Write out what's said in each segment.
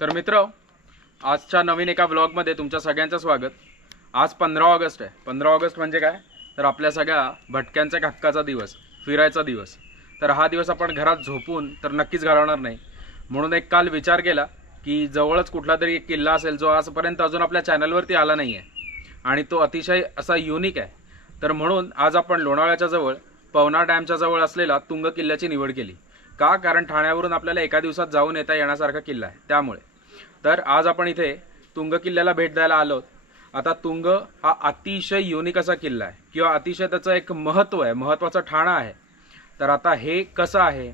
तर मित्र, आजच्या नवीन एका व्लॉगमध्ये तुमच्या सगळ्यांचं स्वागत। आज 15 ऑगस्ट आहे। 15 ऑगस्ट म्हणजे काय, तर आपल्या सगळ्या भटक्यांच्या हक्काचा दिवस, फिरायचा दिवस। तर हा दिवस आपण घरात झोपून तर नक्कीच घालवणार नाही, म्हणून एक काल विचार केला की जवळच कुठला तरी एक किल्ला असेल जो आजपर्यंत अजून आपल्या चॅनलवरती आला नाही आहे आणि तो अतिशय असा युनिक आहे। तर म्हणून आज आपण लोणावळ्याच्या जवळ पवना डॅमच्या जवळ असलेला तुंग किल्ल्याची निवड केली। का, कारण ठाण्यावरून आपल्याला एका दिवसात जाऊन येता येण्यासारखा किल्ला आहे, त्यामुळे। तर आज आपण इथे तुंग किल्ल्याला भेट द्यायला आलो। आता तुंग हा अतिशय युनिक असा किल्ला आहे किंवा अतिशय त्याचं एक महत्त्व आहे, महत्त्वाचा ठाणा आहे। तर आता हे कसं आहे,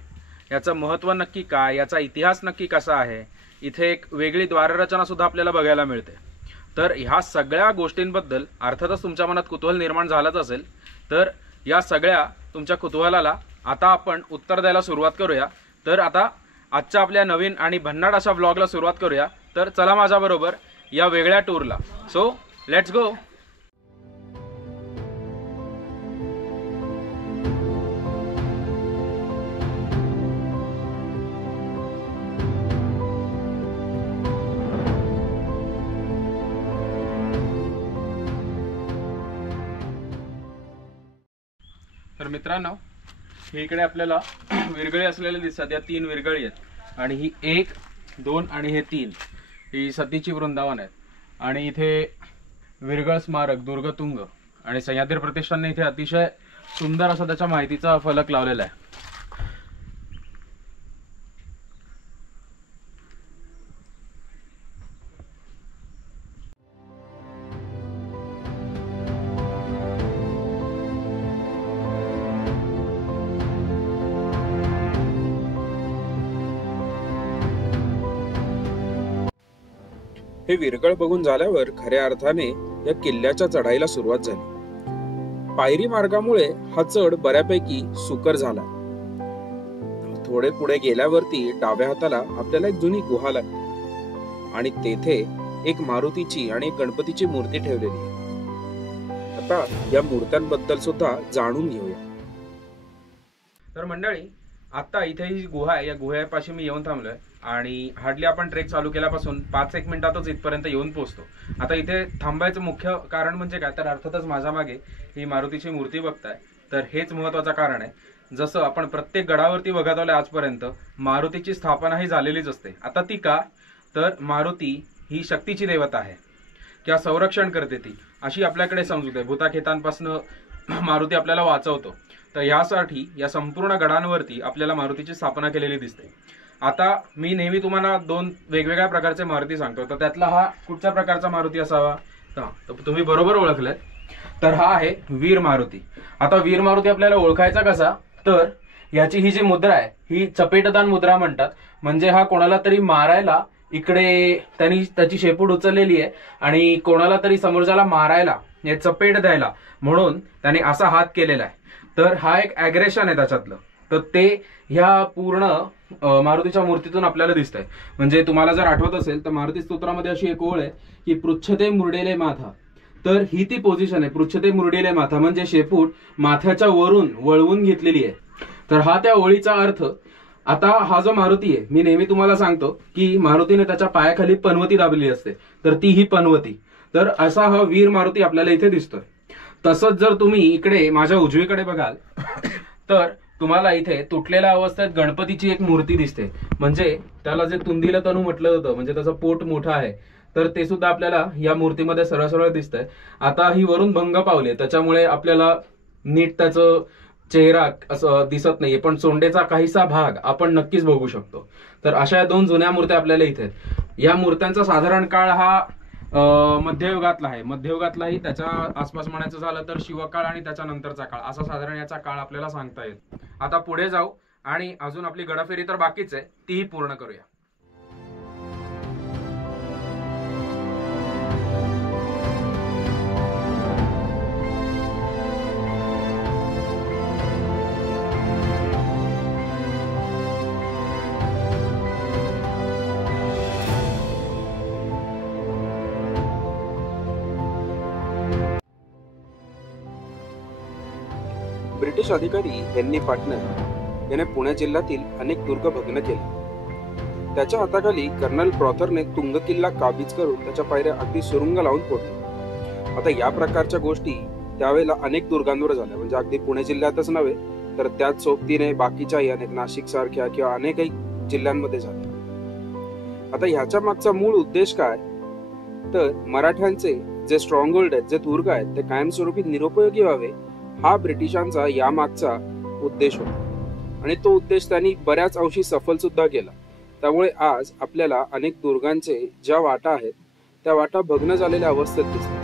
याचं महत्त्व नक्की काय, याचा इतिहास नक्की कसा आहे, इथे एक वेगळी द्वाररचना सुद्धा आपल्याला बघायला मिळते। तर ह्या सगळ्या गोष्टींबद्दल अर्थातच तुमच्या मनात कुतूहल निर्माण झालंच असेल। तर या सगळ्या तुमच्या कुतूहलाला आता आपण उत्तर द्यायला सुरुवात करूया। तर आता आजच्या आपल्या नवीन आणि भन्नाट अशा व्लॉगला सुरुवात करूया। तर चला माझ्याबरोबर या वेगळ्या टूरला। So let's go. तर मित्रांनो, ही इकडे आपल्याला विरगळी असलेले दिसतात। या 3 विरगळी आहेत आणि ही 1, 2 आणि हे 3 ही सतीची वृंदावन आहेत। आणि इथे विरगळ स्मारक दुर्गतुंग आणि सह्याद्री प्रतिष्ठानने इथे अतिशय सुंदर असा त्याच्या माहितीचा फलक लावलेला आहे। हे विरगळ बघून झाल्यावर खऱ्या अर्थाने या किल्ल्याच्या चढाईला सुरुवात झाली। पायरी मार्गामुळे हा चढ बऱ्यापैकी सुकर झाला। थोडे पुढे गेल्यावरती डाव्या हाताला आपल्याला एक जुनी गुहा लागली आणि तेथे एक मारुतीची आणि एक गणपतीची मूर्ती ठेवलेली आहे। आता या मूर्त्यांबद्दल सुद्धा जाणून घेऊया। तर मंडळी, आता इथे ही गुहा आहे, या गुहेपाशी मी येऊन थांबलोय आणि हार्डली आपण ट्रेक चालू केल्यापासून 5-1 मिनिटातच इथपर्यंत येऊन पोहोचतो। आता इथे थांबायचं मुख्य कारण म्हणजे काय, तर अर्थातच माझ्या मागे ही मारुतीची मूर्ती बघताय, तर हेच महत्त्वाचं कारण आहे। जसं आपण प्रत्येक गडावरती बघत आलोय आजपर्यंत, मारुतीची स्थापना ही झालेलीच असते। आता ती का, तर मारुती ही शक्तीची देवता आहे किंवा संरक्षण करते ती, अशी आपल्याकडे समजूत आहे। भूताखेतांपासून मारुती आपल्याला वाचवतो। तर यासाठी या संपूर्ण गडांवरती आपल्याला मारुतीची स्थापना केलेली दिसते। आता मी नेहमी तुम्हाला 2 वेगवेगळ्या प्रकारचे मारुती सांगतो, तर त्यातला हा कुठच्या प्रकारचा मारुती असावा, तर तुम्ही बरोबर ओळखलं। तर हा आहे वीर मारुती। आता वीर मारुती आपल्याला ओळखायचा कसा, तर याची ही जी मुद्रा आहे ही चपेटदान मुद्रा म्हणतात। म्हणजे हा कोणाला तरी मारायला इकडे त्यांनी त्याची शेपूट उचललेली आहे आणि कोणाला तरी समोरच्याला मारायला हे चपेट द्यायला म्हणून त्याने असा हात केलेला आहे। तर हा एक ॲग्रेशन आहे त्याच्यातलं। तर ते ह्या पूर्ण मारुतीच्या मूर्तीतून आपल्याला दिसतंय। म्हणजे तुम्हाला जर आठवत असेल तर मारुती स्तोत्रामध्ये अशी एक ओळ आहे की पृच्छते मुरडेले माथा। तर ही ती पोझिशन आहे, पृच्छते मुरडेले माथा, म्हणजे शेपूट माथ्याच्या वरून वळवून घेतलेली आहे। तर हा त्या ओळीचा अर्थ। आता हा जो मारुती आहे, मी नेहमी तुम्हाला सांगतो की मारुतीने त्याच्या पायाखाली पनवती दाबलेली असते, तर ती ही पनवती। तर असा हा वीर मारुती आपल्याला इथे दिसतोय। तसंच जर तुम्ही इकडे माझ्या उजवीकडे बघाल तर तुम्हाला इथे तुटलेल्या अवस्थेत गणपतीची एक मूर्ती दिसते। म्हणजे त्याला जे तुंदील तनू म्हटलं होतं, म्हणजे त्याचं पोट मोठं आहे, तर ते सुद्धा आपल्याला या मूर्तीमध्ये सरळ सरळ दिसतंय। आता ही वरून भंग पावले, त्याच्यामुळे आपल्याला नीट त्याचं चेहरा असं दिसत नाहीये, पण सोंडेचा काहीसा भाग आपण नक्कीच बघू शकतो। तर अशा 2 जुन्या मूर्त्या आपल्याला इथे आहेत। या मूर्त्यांचा साधारण काळ हा मध्ययुगातला आहे। मध्ययुगातलाही त्याच्या आसपास म्हणायचं झालं तर शिवकाळ आणि त्याच्यानंतरचा काळ, असा साधारण याचा काळ आपल्याला सांगता येईल। आता पुढे जाऊ आणि अजून आपली गडाफेरी तर बाकीच आहे, तीही पूर्ण करूया। ब्रिटिश अधिकारी हेन्री पाटनर याने पुणे जिल्ह्यातील अनेक दुर्ग भग्न केले। त्याच्या हाताखाली कर्नल प्रॉथरने तुंग किल्ला काबीज करून त्याच्या पायऱ्या अगदी सुरुंग लावून फोडल्या. आता या प्रकारच्या गोष्टी त्यावेळेला अनेक दुर्गांवर झाल्या, म्हणजे अगदी पुणे जिल्ह्यातच नव्हे तर त्याच सोबतीने बाकीच्याही अनेक नाशिक सारख्या किंवा अनेकही जिल्ह्यांमध्ये झाल्या. आता ह्याच्या मागचा मूळ उद्देश काय, तर मराठ्यांचे जे स्ट्रॉंग होल्ड आहेत, जे दुर्ग आहेत, ते कायमस्वरूपी निरुपयोगी व्हावे, हा ब्रिटिशांचा या मागचा उद्देश होता. आणि तो उद्देश त्यांनी बऱ्याच अंशी सफल सुद्धा केला. त्यामुळे आज आपल्याला अनेक दुर्गांचे ज्या वाटा आहेत त्या वाटा भग्न झालेल्या अवस्थेत दिसतात.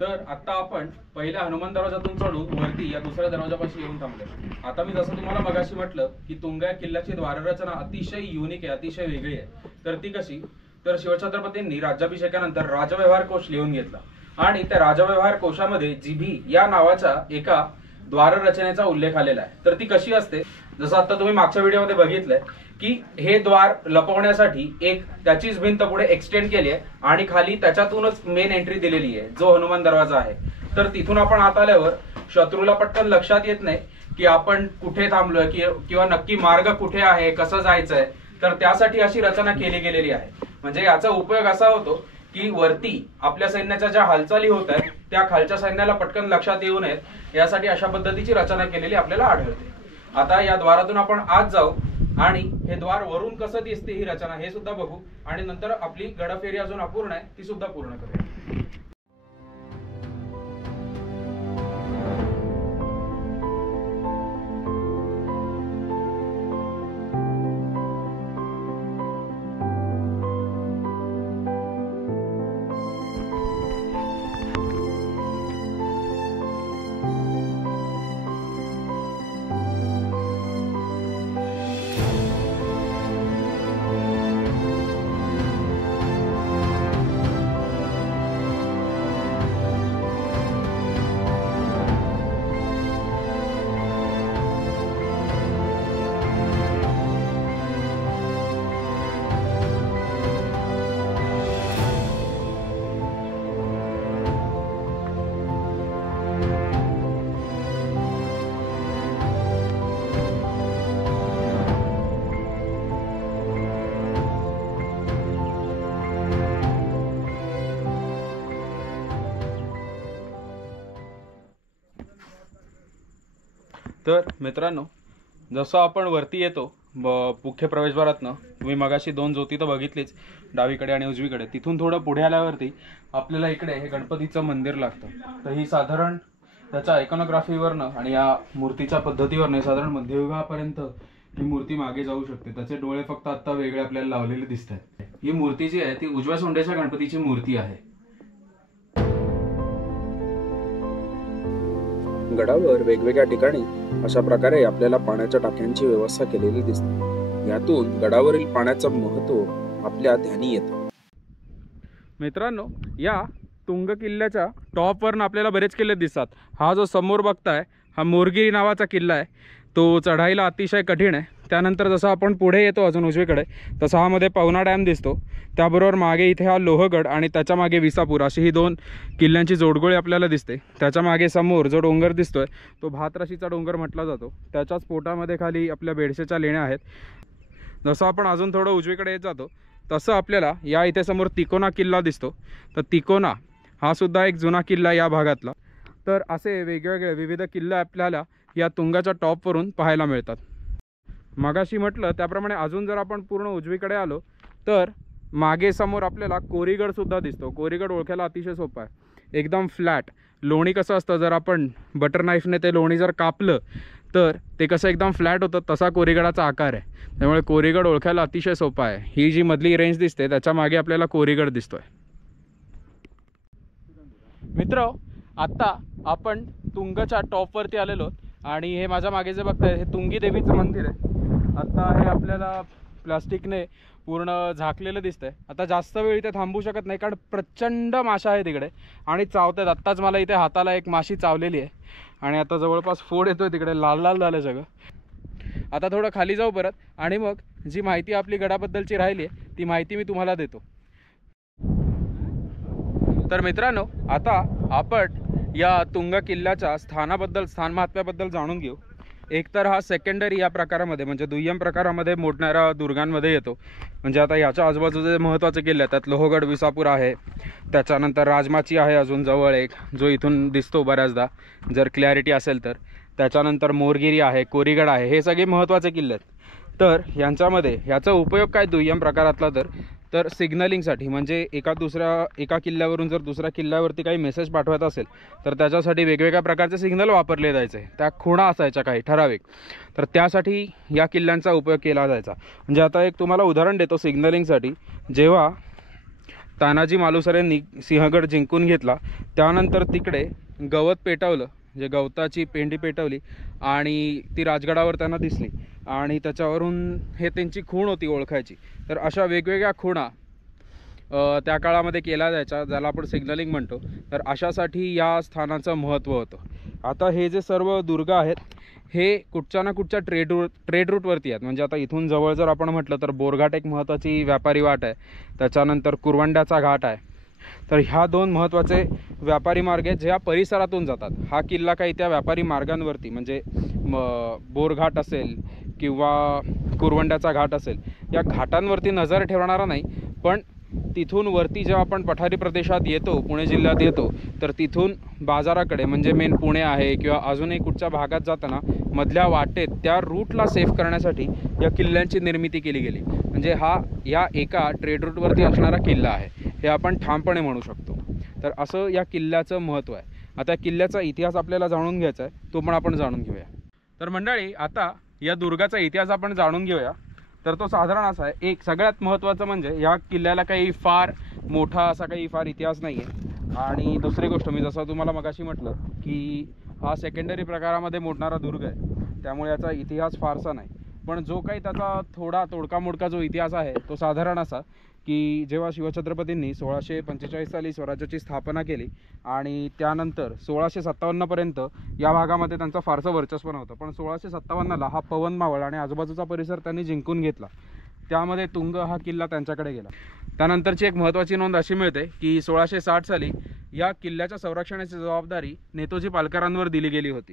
तर आता आपण पहिल्या हनुमान दरवाजातून चढून वरती या दुसऱ्या दरवाजापाशी येऊन थांबलो. आता मी जसं तुम्हाला मगाशी म्हटलं की तुंगा किल्ल्याची द्वाररचना अतिशय युनिक आहे, अतिशय वेगळी आहे. तर ती कशी, तर शिवछत्रपतींनी राज्याभिषेकानंतर राजव्यवहार कोश लिहून घेतला आणि त्या राजव्यवहार कोशामध्ये जिभी या नावाच्या एका द्वाररचनेचा उल्लेख आलेला आहे. तर ती कशी असते, जसं आता तुम्ही मागच्या व्हिडिओमध्ये बघितलंय की हे द्वार लपवण्यासाठी एक त्याचीच भिंत पुढे एक्सटेंड केली आहे आणि खाली त्याच्यातूनच मेन एंट्री दिलेली आहे, जो हनुमान दरवाजा आहे. तर तिथून आपण आत आल्यावर शत्रूला पटकन लक्षात येत नाही की आपण कुठे थांबलोय किंवा नक्की मार्ग कुठे आहे, कसं जायचंय. तर त्यासाठी अशी रचना केली गेलेली आहे. म्हणजे याचा उपयोग असा होतो की वरती आपल्या सैन्याच्या ज्या हालचाली होत आहेत त्या खालच्या सैन्याला पटकन लक्षात येऊ नयेत, यासाठी अशा पद्धतीची रचना केलेली आपल्याला आढळते. आता या द्वारातून आपण आत जाऊ आणि हे द्वार वरून कसं दिसते ही रचना हे सुद्धा बघू आणि नंतर आपली गडफेरी अजून अपूर्ण आहे ती सुद्धा पूर्ण करूया. तर मित्रांनो, जसं आपण वरती येतो मुख्य प्रवेशद्वारातनं, तुम्ही मगाशी दोन ज्योती तर बघितलीच, डावीकडे आणि उजवीकडे. तिथून थोडं पुढे आल्यावरती आपल्याला इकडे हे गणपतीचं मंदिर लागतं. तर ही साधारण त्याच्या आयकॉनोग्राफीवरनं आणि या मूर्तीच्या पद्धतीवरनं साधारण मध्ययुगापर्यंत ही मूर्ती मागे जाऊ शकते. त्याचे डोळे फक्त आता वेगळे आपल्याला लावलेले दिसत आहेत. ही मूर्ती जी आहे ती उजव्या सोंडेच्या गणपतीची मूर्ती आहे. गडावर वेगवेगळ्या ठिकाणी अशा प्रकारे आपल्याला पाण्याच्या टाक्यांची व्यवस्था केलेली दिसते. यातून गडावरील पाण्याचं महत्त्व आपल्या ध्यानी येतं. मित्रांनो, या तुंग किल्ल्याच्या टॉपवरनं आपल्याला बरेच किल्ले दिसतात. हा जो समोर बघताय हा मोरगिरी नावाचा किल्ला आहे. तो चढायला अतिशय कठीण आहे. त्यानंतर जसं आपण पुढे येतो अजून उजवीकडे, तसं हा मध्ये पवना डॅम दिसतो. त्याबरोबर मागे इथे हा लोहगड आणि त्याच्या मागे विसापूर अशी ही दोन किल्ल्यांची जोडगोळी आपल्याला दिसते. त्याच्या मागे समोर जो डोंगर दिसतोय तो भातराशीचा डोंगर म्हटला जातो. त्याच्याच पोटामध्ये खाली आपल्या बेडशेच्या लेण्या आहेत. जसं आपण अजून थोडं उजवीकडे येत जातो तसं आपल्याला या इथे समोर तिकोना किल्ला दिसतो. तर तिकोना हा सुद्धा एक जुना किल्ला या भागातला. तर असे वेगवेगळे विविध किल्ले आपल्याला या तुंगाच्या टॉपवरून पाहायला मिळतात. मगाशी म्हटलं त्याप्रमाणे अजून जर आपण पूर्ण उजवीकडे आलो तर मागे समोर आपल्याला कोरीगडसुद्धा दिसतो. कोरीगड ओळखायला अतिशय सोपं आहे, एकदम फ्लॅट. लोणी कसं असतं, जर आपण बटर नाईफने ते लोणी जर कापलं तर ते कसं एकदम फ्लॅट होतं, तसा कोरीगडाचा आकार आहे. त्यामुळे कोरीगड ओळखायला अतिशय सोपा आहे. ही जी मधली रेंज दिसते त्याच्या मागे आपल्याला कोरीगड दिसतोय. मित्र, आत्ता आपण तुंगच्या टॉपवरती आलेलो आणि हे माझ्या मागे जे बघताय हे तुंगी देवीचं मंदिर आहे. आता हे आपल्याला प्लास्टिकने पूर्ण झाकलेलं दिसतंय. आता जास्त वेळ इथे थांबू शकत नाही कारण प्रचंड माशा आहे तिकडे आणि चावतात. आत्ताच मला इथे हाताला एक माशी चावलेली आहे आणि आता जवळपास फोड येतोय तिकडे, लाल लाल झालं सगळं. आता थोडं खाली जाऊ परत आणि मग जी माहिती आपली गडाबद्दलची राहिली आहे ती माहिती मी तुम्हाला देतो. तर मित्रांनो, आता आपण या तुंग किल्ल्याच्या स्थान महात्म्याबद्दल जाणून घेऊ. एकतर हा सेकंडरी या प्रकारामध्ये म्हणजे दुय्यम प्रकारामध्ये मोडणाऱ्या दुर्गांमध्ये येतो. म्हणजे आता याच्या आजूबाजूचे महत्त्वाचे किल्ले त्यात लोहगड विसापूर आहे, त्याच्यानंतर राजमाची आहे अजून जवळ एक, जो इथून दिसतो बऱ्याचदा जर क्लॅरिटी असेल तर. त्याच्यानंतर मोरगिरी आहे, कोरीगड आहे, हे सगळे महत्त्वाचे किल्ले आहेत. तर यांच्यामध्ये ह्याचा उपयोग काय दुय्यम प्रकारातला तर सिग्नलिंगसाठी, म्हणजे एका किल्ल्यावरून जर दुसऱ्या किल्ल्यावरती काही मेसेज पाठवायचा असेल तर त्याच्यासाठी वेगवेगळ्या प्रकारचे सिग्नल वापरले जायचे. त्या खुणा असायच्या काही ठराविक, तर त्यासाठी या किल्ल्यांचा उपयोग केला जायचा. म्हणजे आता एक तुम्हाला उदाहरण देतो सिग्नलिंगसाठी. जेव्हा तानाजी मालुसरेंनी सिंहगड जिंकून घेतला त्यानंतर तिकडे गवत पेटवलं, जे गवताची पेंडी पेटवली आणि ती राजगडावर त्यांना दिसली आणि त्याच्यावरून हे त्यांची खूण होती ओळखायची. तर अशा वेगवेगळ्या खुणा त्या काळामध्ये केल्या जायच्या, ज्याला आपण सिग्नलिंग म्हणतो. तर अशासाठी या स्थानाचं महत्त्व होतं. आता हे जे सर्व दुर्ग आहेत हे कुठच्या ना कुठच्या ट्रेड रूटवरती आहेत. म्हणजे आता इथून जवळ जर आपण म्हटलं तर बोरघाट एक महत्त्वाची व्यापारी वाट आहे, त्याच्यानंतर कुरवंड्याचा घाट आहे. तर ह्या दोन महत्त्वाचे व्यापारी मार्ग आहेत जे या परिसरातून जातात. हा किल्ला काही त्या व्यापारी मार्गांवरती म्हणजे बोरघाट असेल किंवा कुरवंड्याचा घाट असेल या घाटांवरती नजर ठेवणारा नाही, पण तिथून वरती जेव्हा आपण पठारी प्रदेशात येतो, पुणे जिल्ह्यात येतो, तर तिथून बाजाराकडे म्हणजे मेन पुणे आहे किंवा अजूनही कुठच्या भागात जाताना मधल्या वाटेत त्या रूटला सेफ करण्यासाठी या किल्ल्यांची निर्मिती केली गेली. म्हणजे हा या एका ट्रेड रूटवरती असणारा किल्ला आहे हे आपण ठामपणे म्हणू शकतो. तर असं या किल्ल्याचं महत्त्व आहे. आता किल्ल्याचा इतिहास आपल्याला जाणून घ्यायचा आहे, तो पण आपण जाणून घेऊया. तर मंडळी, आता या दुर्गाचा इतिहास आपण जाणून घेऊया. तर तो साधारण असा आहे. एक सगळ्यात महत्त्वाचं म्हणजे या किल्ल्याला काही फार मोठा असा काही फार इतिहास नाही आहे. आणि दुसरी गोष्ट, मी जसं तुम्हाला मगाशी म्हटलं की हा सेकंडरी प्रकारामध्ये मोडणारा दुर्ग आहे, त्यामुळे याचा इतिहास फारसा नाही. पण जो काही त्याचा थोडा तोडका मोडका जो इतिहास आहे तो साधारण असा की जेव्हा शिवछत्रपतींनी 1645 साली स्वराज्याची स्थापना केली आणि त्यानंतर 1657पर्यंत या भागामध्ये त्यांचं फारसं वर्चस्व नव्हतं. पण 1657ला हा पवन मावळ आणि आजूबाजूचा परिसर त्यांनी जिंकून घेतला. त्यामध्ये तुंग हा किल्ला त्यांच्याकडे गेला. त्यानंतरची एक महत्त्वाची नोंद अशी मिळते की 1660 साली या किल्ल्याच्या संरक्षणाची जबाबदारी नेतोजी पालकरांवर दिली गेली होती.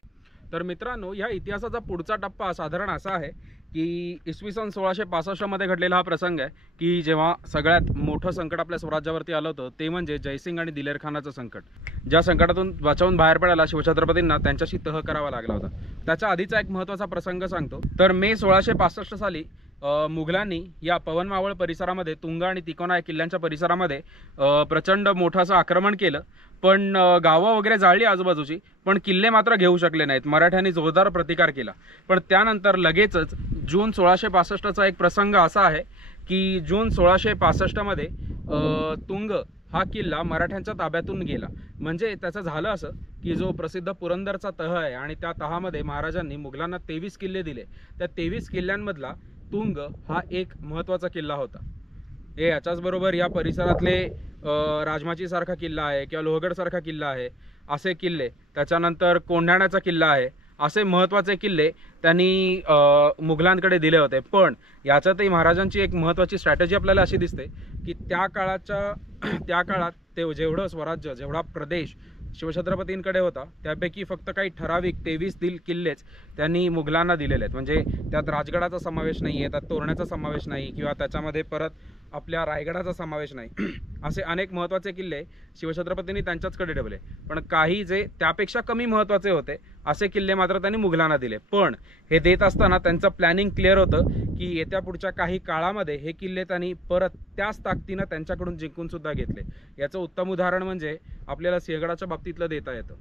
तर मित्रांनो, या इतिहासाचा पुढचा टप्पा साधारण असा आहे की इसवी सन 1665मध्ये घडलेला हा प्रसंग आहे की जेव्हा सगळ्यात मोठं संकट आपल्या स्वराज्यावरती आलं होतं, ते म्हणजे जयसिंग आणि दिलेर खानाचं संकट. ज्या संकटातून वाचवून बाहेर पडायला शिवछत्रपतींना त्यांच्याशी तह करावा लागला होता. त्याच्या आधीचा एक महत्त्वाचा प्रसंग सांगतो. तर मे 1665 साली मुघलांनी या पवन मावळ परिसरामध्ये, तुंग आणि तिकोना या किल्ल्यांच्या परिसरामध्ये प्रचंड मोठं असं आक्रमण केलं. पण गावं वगैरे जाळली आजूबाजूची, पण किल्ले मात्र घेऊ शकले नाहीत. मराठ्यांनी जोरदार प्रतिकार केला. पण त्यानंतर लगेचच जून 1665चा एक प्रसंग असा आहे की जून 1665मध्ये तुंग हा किल्ला मराठ्यांच्या ताब्यातून गेला. म्हणजे त्याचं झालं असं की जो प्रसिद्ध पुरंदरचा तह आहे आणि त्या तहामध्ये महाराजांनी मुघलांना 23 किल्ले दिले. त्या 23 किल्ल्यांमधला तुंग हा एक महत्त्वाचा किल्ला होता. हे याच्याचबरोबर या परिसरातले राजमाची सारखा किल्ला आहे किंवा लोहगड सारखा किल्ला आहे असे किल्ले, त्याच्यानंतर कोंढाण्याचा किल्ला आहे, असे महत्त्वाचे किल्ले त्यांनी मुघलांकडे दिले होते. पण याच्यातही महाराजांची एक महत्त्वाची स्ट्रॅटेजी आपल्याला अशी दिसते की त्या काळात ते जेवढं स्वराज्य, जेवढा प्रदेश शिवछत्रपतींकडे होता त्यापैकी फक्त काही ठराविक 23 किल्लेच त्यांनी मुघलांना दिलेले आहेत. म्हणजे त्यात राजगडाचा समावेश नाही आहे, त्यात तोरण्याचा समावेश नाही किंवा त्याच्यामध्ये परत आपल्या रायगडाचा समावेश नाही असे अनेक महत्त्वाचे किल्ले शिवछत्रपतींनी त्यांच्याचकडे ठेवले, पण काही जे त्यापेक्षा कमी महत्त्वाचे होते असे किल्ले मात्र त्यांनी मुघलांना दिले. पण हे देत असताना त्यांचं प्लॅनिंग क्लिअर होतं की येत्या पुढच्या काही काळामध्ये हे किल्ले त्यांनी परत त्याच ताकदीनं त्यांच्याकडून जिंकून सुद्धा घेतले. याचं उत्तम उदाहरण म्हणजे आपल्याला सिंहगडाच्या बाबतीतलं देता येतं.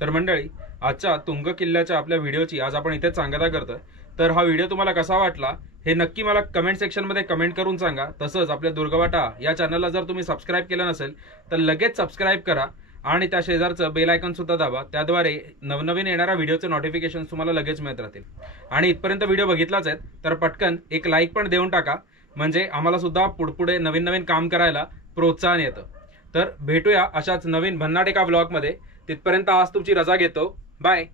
तर मंडळी, आजच्या तुंग किल्ल्याच्या आपल्या व्हिडिओची आज आपण इथेच सांगता करतोय. तर हा व्हिडिओ तुम्हाला कसा वाटला हे नक्की मला कमेंट सेक्शनमध्ये कमेंट करून सांगा. तसंच आपल्या दुर्गवाटा या चॅनलला जर तुम्ही सबस्क्राईब केलं नसेल तर लगेच सबस्क्राईब करा आणि त्या शेजारचं बेल आयकॉन सुद्धा दाबा. त्याद्वारे नवनवीन येणाऱ्या व्हिडिओचे नोटिफिकेशन तुम्हाला लगेच मिळत राहतील. आणि इथपर्यंत व्हिडिओ बघितलाच आहे तर पटकन एक लाईक पण देऊन टाका, म्हणजे आम्हाला सुद्धा पुढे नवीन नवीन काम करायला प्रोत्साहन येतं. तर भेटूया अशाच नवीन भन्नाट एका व्लॉगमध्ये. तिथपर्यंत आज तुमची रजा घेतो. बाय.